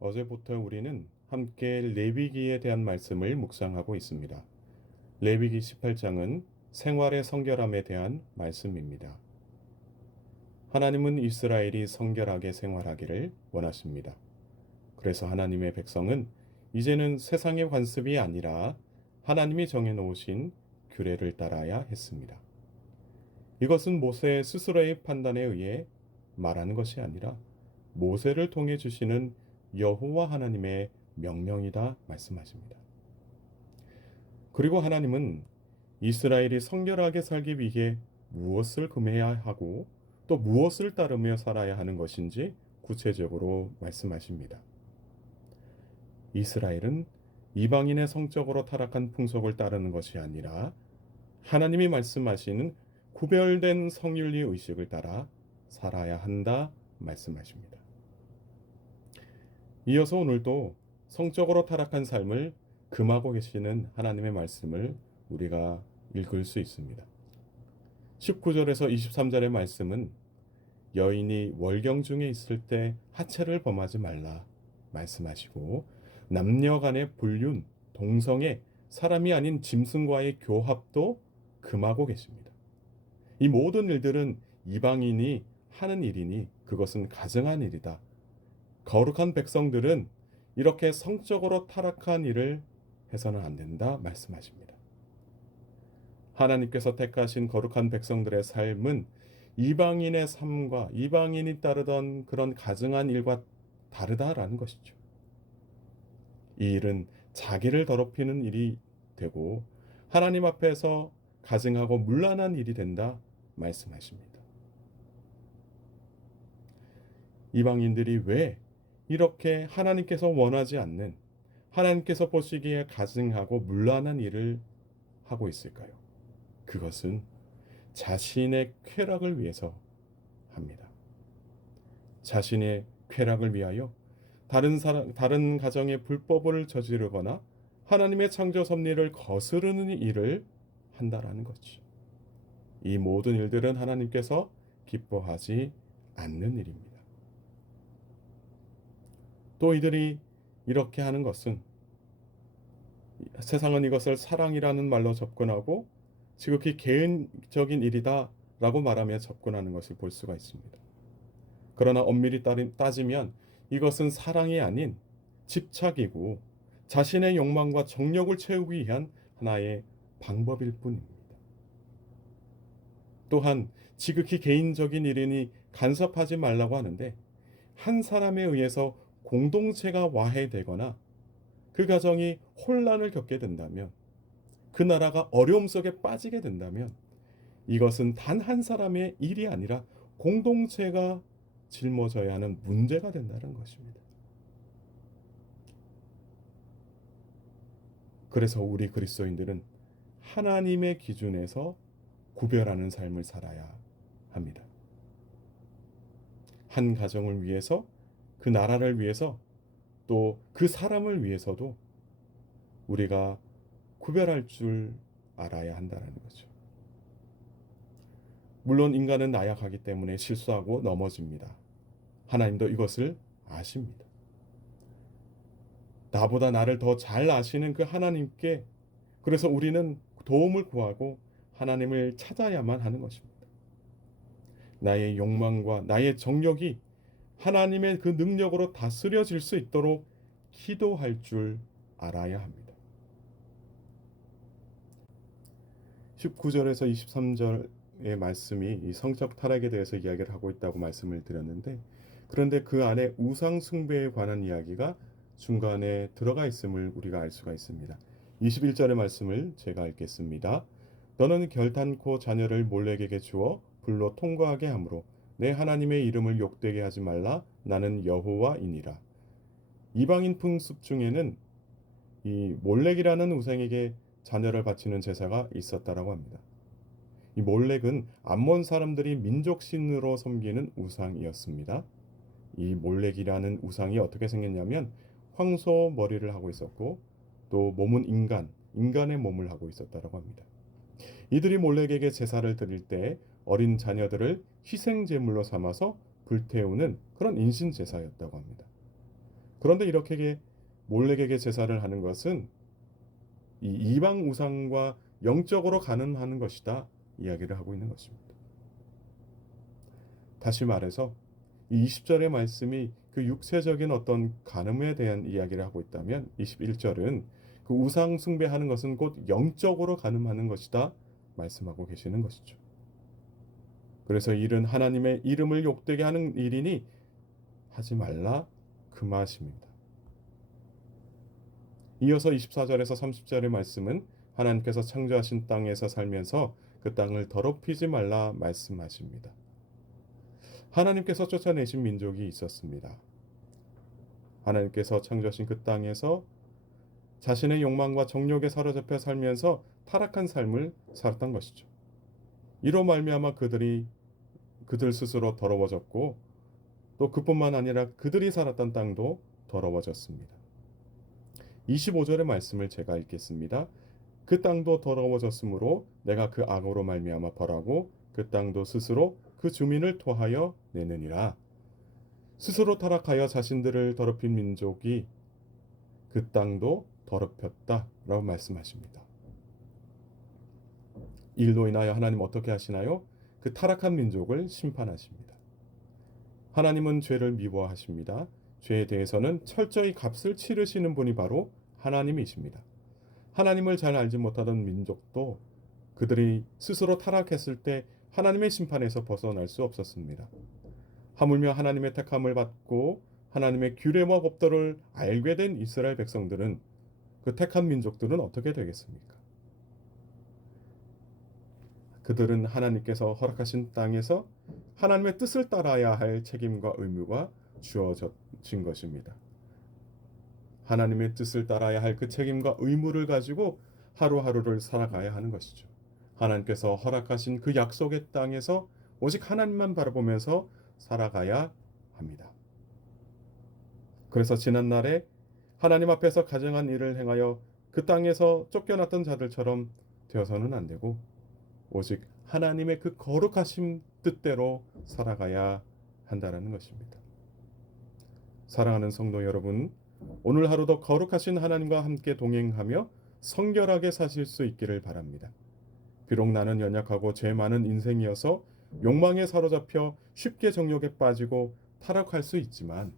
어제부터 우리는 함께 레위기에 대한 말씀을 묵상하고 있습니다. 레위기 18장은 생활의 성결함에 대한 말씀입니다. 하나님은 이스라엘이 성결하게 생활하기를 원하십니다. 그래서 하나님의 백성은 이제는 세상의 관습이 아니라 하나님이 정해놓으신 규례를 따라야 했습니다. 이것은 모세 스스로의 판단에 의해 말하는 것이 아니라 모세를 통해 주시는 여호와 하나님의 명령이다 말씀하십니다. 그리고 하나님은 이스라엘이 성결하게 살기 위해 무엇을 금해야 하고 또 무엇을 따르며 살아야 하는 것인지 구체적으로 말씀하십니다. 이스라엘은 이방인의 성적으로 타락한 풍속을 따르는 것이 아니라 하나님이 말씀하시는 구별된 성윤리 의식을 따라 살아야 한다 말씀하십니다. 이어서 오늘도 성적으로 타락한 삶을 금하고 계시는 하나님의 말씀을 우리가 읽을 수 있습니다. 19절에서 23절의 말씀은 여인이 월경 중에 있을 때 하체를 범하지 말라 말씀하시고 남녀 간의 불륜, 동성애, 사람이 아닌 짐승과의 교합도 금하고 계십니다. 이 모든 일들은 이방인이 하는 일이니 그것은 가증한 일이다. 거룩한 백성들은 이렇게 성적으로 타락한 일을 해서는 안 된다 말씀하십니다. 하나님께서 택하신 거룩한 백성들의 삶은 이방인의 삶과 이방인이 따르던 그런 가증한 일과 다르다라는 것이죠. 이 일은 자기를 더럽히는 일이 되고 하나님 앞에서 가증하고 문란한 일이 된다 말씀하십니다. 이방인들이 왜 이렇게 하나님께서 원하지 않는 하나님께서 보시기에 가증하고 문란한 일을 하고 있을까요? 그것은 자신의 쾌락을 위해서 합니다. 자신의 쾌락을 위하여 다른 가정의 불법을 저지르거나 하나님의 창조 섭리를 거스르는 일을 한다라는 거죠. 이 모든 일들은 하나님께서 기뻐하지 않는 일입니다. 또 이들이 이렇게 하는 것은 세상은 이것을 사랑이라는 말로 접근하고 지극히 개인적인 일이다라고 말하며 접근하는 것을 볼 수가 있습니다. 그러나 엄밀히 따지면 이것은 사랑이 아닌 집착이고 자신의 욕망과 정욕을 채우기 위한 하나의 방법일 뿐입니다. 또한 지극히 개인적인 일이니 간섭하지 말라고 하는데 한 사람에 의해서 공동체가 와해되거나 그 가정이 혼란을 겪게 된다면 그 나라가 어려움 속에 빠지게 된다면 이것은 단 한 사람의 일이 아니라 공동체가 짊어져야 하는 문제가 된다는 것입니다. 그래서 우리 그리스도인들은 하나님의 기준에서 구별하는 삶을 살아야 합니다. 한 가정을 위해서, 그 나라를 위해서, 또 그 사람을 위해서도 우리가 구별할 줄 알아야 한다는 거죠. 물론 인간은 나약하기 때문에 실수하고 넘어집니다. 하나님도 이것을 아십니다. 나보다 나를 더 잘 아시는 그 하나님께 그래서 우리는 도움을 구하고 하나님을 찾아야만 하는 것입니다. 나의 욕망과 나의 정욕이 하나님의 그 능력으로 다스려질 수 있도록 기도할 줄 알아야 합니다. 19절에서 23절의 말씀이 이 성적 타락에 대해서 이야기를 하고 있다고 말씀을 드렸는데 그런데 그 안에 우상 숭배에 관한 이야기가 중간에 들어가 있음을 우리가 알 수가 있습니다. 21절의 말씀을 제가 읽겠습니다. 너는 결단코 자녀를 몰렉에게 주어 불로 통과하게 하므로 내 하나님의 이름을 욕되게 하지 말라. 나는 여호와이니라. 이방인 풍습 중에는 이 몰렉이라는 우상에게 자녀를 바치는 제사가 있었다라고 합니다. 이 몰렉은 암몬 사람들이 민족신으로 섬기는 우상이었습니다. 이 몰렉이라는 우상이 어떻게 생겼냐면 황소 머리를 하고 있었고 또 몸은 인간의 몸을 하고 있었다라고 합니다. 이들이 몰렉에게 제사를 드릴 때 어린 자녀들을 희생 제물로 삼아서 불태우는 그런 인신 제사였다고 합니다. 그런데 이렇게 몰렉에게 제사를 하는 것은 이 이방 우상과 영적으로 가늠하는 것이다 이야기를 하고 있는 것입니다. 다시 말해서 이 20절의 말씀이 그 육체적인 어떤 간음에 대한 이야기를 하고 있다면 21절은 그 우상 숭배하는 것은 곧 영적으로 간음하는 것이다 말씀하고 계시는 것이죠. 그래서 일은 하나님의 이름을 욕되게 하는 일이니 하지 말라 그 말씀입니다. 이어서 24절에서 30절의 말씀은 하나님께서 창조하신 땅에서 살면서 그 땅을 더럽히지 말라 말씀하십니다. 하나님께서 쫓아내신 민족이 있었습니다. 하나님께서 창조하신 그 땅에서 자신의 욕망과 정욕에 사로잡혀 살면서 타락한 삶을 살았던 것이죠. 이로 말미암아 그들 스스로 더러워졌고 또 그뿐만 아니라 그들이 살았던 땅도 더러워졌습니다. 25절의 말씀을 제가 읽겠습니다. 그 땅도 더러워졌으므로 내가 그 악으로 말미암아 벌하고 그 땅도 스스로 그 주민을 토하여 내느니라. 스스로 타락하여 자신들을 더럽힌 민족이 그 땅도 더럽혔다라고 말씀하십니다. 일로 인하여 하나님 어떻게 하시나요? 그 타락한 민족을 심판하십니다. 하나님은 죄를 미워하십니다. 죄에 대해서는 철저히 값을 치르시는 분이 바로 하나님이십니다. 하나님을 잘 알지 못하던 민족도 그들이 스스로 타락했을 때 하나님의 심판에서 벗어날 수 없었습니다. 하물며 하나님의 택함을 받고 하나님의 규례와 법도를 알게 된 이스라엘 백성들은 그 택한 민족들은 어떻게 되겠습니까? 그들은 하나님께서 허락하신 땅에서 하나님의 뜻을 따라야 할 책임과 의무가 주어진 것입니다. 하나님의 뜻을 따라야 할 그 책임과 의무를 가지고 하루하루를 살아가야 하는 것이죠. 하나님께서 허락하신 그 약속의 땅에서 오직 하나님만 바라보면서 살아가야 합니다. 그래서 지난날에 하나님 앞에서 가증한 일을 행하여 그 땅에서 쫓겨났던 자들처럼 되어서는 안 되고 오직 하나님의 그 거룩하신 뜻대로 살아가야 한다는 것입니다. 사랑하는 성도 여러분, 오늘 하루도 거룩하신 하나님과 함께 동행하며 성결하게 사실 수 있기를 바랍니다. 비록 나는 연약하고 죄 많은 인생이어서 욕망에 사로잡혀 쉽게 정욕에 빠지고 타락할 수 있지만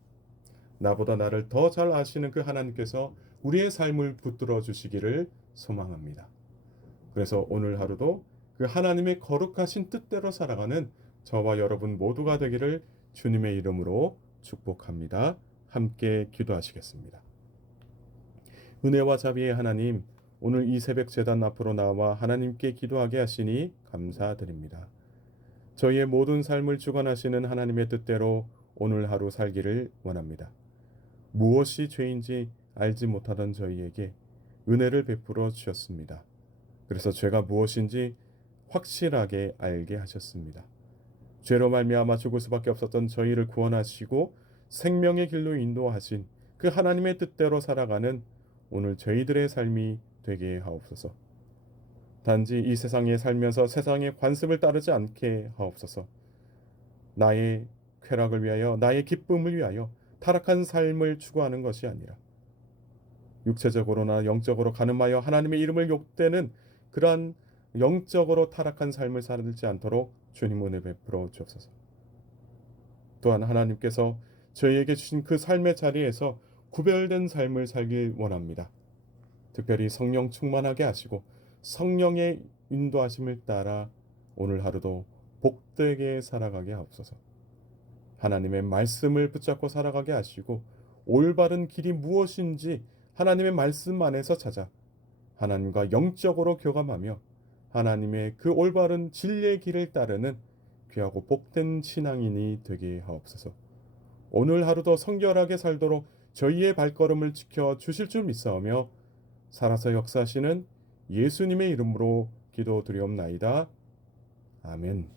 나보다 나를 더 잘 아시는 그 하나님께서 우리의 삶을 붙들어 주시기를 소망합니다. 그래서 오늘 하루도 그 하나님의 거룩하신 뜻대로 살아가는 저와 여러분 모두가 되기를 주님의 이름으로 축복합니다. 함께 기도하시겠습니다. 은혜와 자비의 하나님, 오늘 이 새벽 제단 앞으로 나와 하나님께 기도하게 하시니 감사드립니다. 저희의 모든 삶을 주관하시는 하나님의 뜻대로 오늘 하루 살기를 원합니다. 무엇이 죄인지 알지 못하던 저희에게 은혜를 베풀어 주셨습니다. 그래서 죄가 무엇인지 확실하게 알게 하셨습니다. 죄로 말미암아 죽을 수밖에 없었던 저희를 구원하시고 생명의 길로 인도하신 그 하나님의 뜻대로 살아가는 오늘 저희들의 삶이 되게 하옵소서. 단지 이 세상에 살면서 세상의 관습을 따르지 않게 하옵소서. 나의 쾌락을 위하여, 나의 기쁨을 위하여 타락한 삶을 추구하는 것이 아니라 육체적으로나 영적으로 가늠하여 하나님의 이름을 욕되는 그러한 영적으로 타락한 삶을 살지 않도록 주님 은혜 베풀어 주옵소서. 또한 하나님께서 저희에게 주신 그 삶의 자리에서 구별된 삶을 살길 원합니다. 특별히 성령 충만하게 하시고 성령의 인도하심을 따라 오늘 하루도 복되게 살아가게 하옵소서. 하나님의 말씀을 붙잡고 살아가게 하시고 올바른 길이 무엇인지 하나님의 말씀 안에서 찾아 하나님과 영적으로 교감하며 하나님의 그 올바른 진리의 길을 따르는 귀하고 복된 신앙인이 되게 하옵소서. 오늘 하루도 성결하게 살도록 저희의 발걸음을 지켜 주실 줄 믿사오며 살아서 역사하시는 예수님의 이름으로 기도드리옵나이다. 아멘.